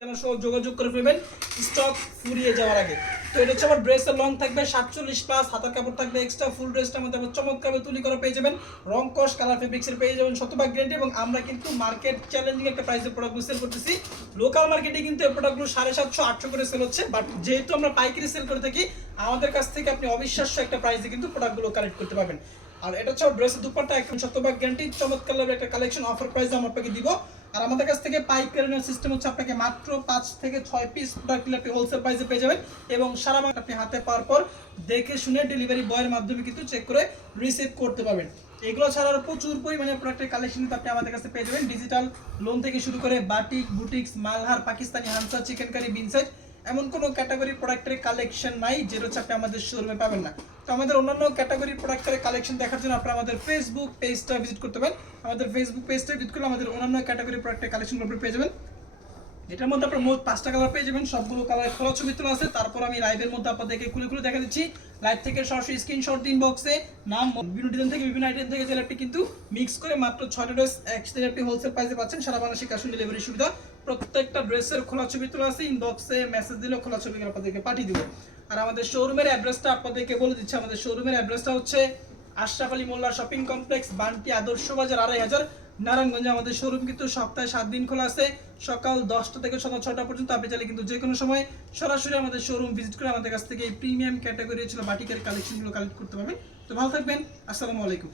যোগাযোগ করে ফেলবেন স্টক ফুরিয়ে যাওয়ার আগে। তো এটা হচ্ছে আমার ড্রেসের লং থাকবে 47 প্লাস, হাতার কাপড় থাকবে এক্সট্রা, ফুল ড্রেসটার মধ্যে আবার চমৎকার তুলি করা পেয়ে যাবেন, রং কস কালার ফেব্রিক্সের পেয়ে যাবেন শতভাগ গ্যারান্টি। এবং আমরা কিন্তু মার্কেট চ্যালেঞ্জিং একটা প্রাইসে প্রোডাক্টগুলো সেল করতেছি। লোকাল মার্কেটে কিন্তু এই প্রোডাক্টগুলো 750 800 করে সেল হচ্ছে, বাট যেহেতু আমরা পাইকারি সেল করে থাকি আমাদের কাছ থেকে আপনি অবিশ্বাস্য একটা প্রাইসে কিন্তু প্রোডাক্টগুলো কালেক্ট করতে পারবেন। আর এটা হচ্ছে ড্রেসের দুপাট্টা একদম শতভাগ গ্যারান্টি, চমৎকার লেভেলের একটা কালেকশন অফার প্রাইসে আমরা আপনাকে দিব। আর আমাদের কাছ থেকে পাইকারি নেওয়ার সিস্টেম হচ্ছে আপনাকে মাত্র 5 থেকে 6 পিস প্রোডাক্ট আপনি হোলসেল প্রাইসে পেয়ে যাবেন এবং সারা মাস আপনি হাতে পাওয়ার পর দেখে শুনে ডেলিভারি বয়ের মাধ্যমে কিন্তু চেক করে রিসিভ করতে পারবেন। এগুলো ছাড়াও প্রচুর পরিমাণে প্রোডাক্টের কালেকশন কিন্তু আপনি আমাদের কাছে পেয়ে যাবেন, ডিজিটাল লোন থেকে শুরু করে batik, boutiques, Malhar, Pakistani হানসা, chicken curry, বিনসাইড, এমন কোনো ক্যাটাগরি প্রোডাক্টের কালেকশন নাই যেটা হচ্ছে আপনি আমাদের শোরুমে পাবেন না। তো আমাদের অন্যান্য ক্যাটাগরি প্রোডাক্টের কালেকশন দেখার জন্য আপনারা আমাদের ফেসবুক পেজটা ভিজিট করতে পারেন। আমাদের ফেসবুক পেজটা ভিজিট করলে আমাদের অন্যান্য ক্যাটাগরি প্রোডাক্টের কালেকশনগুলো আপনি পেয়ে যাবেন। এটার মধ্যে আপনার মোট 5টা কালার পেয়ে যাবেন, সবগুলো কালার খোলা ছবি তোলা আছে। তারপর আমি লাইভের মধ্যে আপনাদেরকে খুলে খুলে দেখা দিচ্ছি। লাইভ থেকে সরাসরি স্ক্রিনশট দিন বক্সে নাম, বিভিন্ন ডিজাইন থেকে বিভিন্ন আইটেম থেকে যে ল্যাপটি কিন্তু মিক্স করে মাত্র 6টা ড্রেস একসাথে আপনি হোলসেল প্রাইসে পাচ্ছেন। সারা বাংলাদেশে ক্যাশ অন ডেলিভারি সুবিধা। প্রত্যেকটা ড্রেসের খোলা ছবি তোলা আছে, ইনবক্সে মেসেজ দিলে খোলা ছবি আপনাদেরকে পাঠিয়ে দিব। আর আমাদের শোরুমের অ্যাড্রেসটা আপনাদেরকে বলে দিচ্ছি। আমাদের শোরুমের অ্যাড্রেসটা হচ্ছে আশরাফ আলী মোল্লা শপিং কমপ্লেক্স, বান্টি আদর্শ বাজার 2500, নারায়ণগঞ্জে। আমাদের শোরুম কিন্তু সপ্তাহে 7 দিন খোলা আছে, সকাল 10টা থেকে সন্ধ্যা 6টা পর্যন্ত। আপনি চাইলে কিন্তু যে কোনো সময় সরাসরি আমাদের শোরুম ভিজিট করে আমাদের কাছ থেকে এই প্রিমিয়াম ক্যাটাগরি ছিল বাটিকের কালেকশনগুলো কালেক্ট করতে পারবেন। তো ভালো থাকবেন, আসসালামু আলাইকুম।